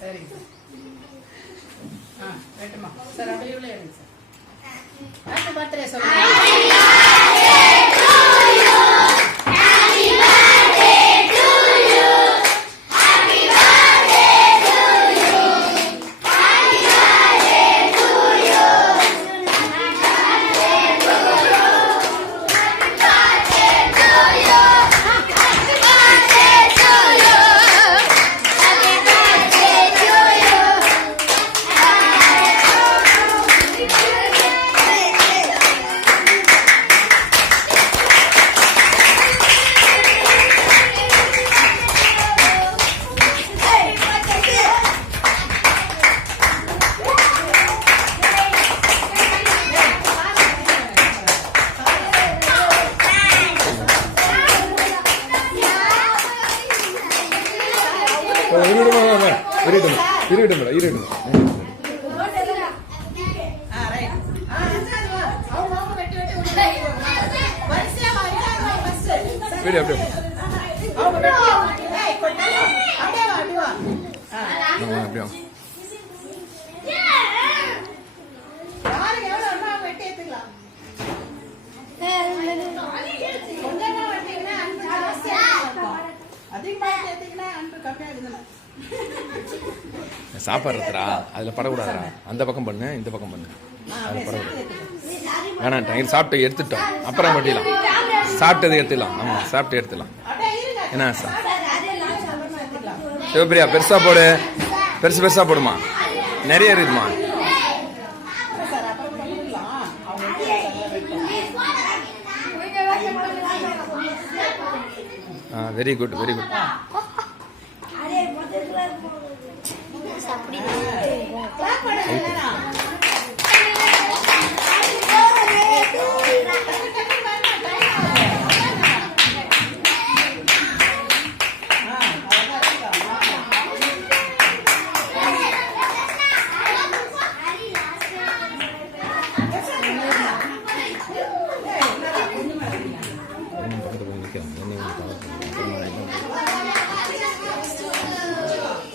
சரி ரைட்டுமா சார் அப்படியே இவ்வளோ எடுங்க சார். ஹாப்பி பர்த்டே சொல்லுங்க. சாப்பாடுறா அதில் படக்கூடாதா? அந்த பக்கம் பண்ணு, இந்த பக்கம் பண்ணு. அதில் படக்கூடாது. வேணாம், இது சாப்பிட்டு எடுத்துட்டோம், அப்புறம் பண்ணிடலாம். சாப்பிட்டது எடுத்துக்கலாம். ஆமாம், சாப்பிட்டு எடுத்துலாம். என்ன சார் சிவப்பிரியா, பெருசாக போடு, பெருசாக போடுமா, நிறைய இருக்குமா. Very good, very good. அப்படி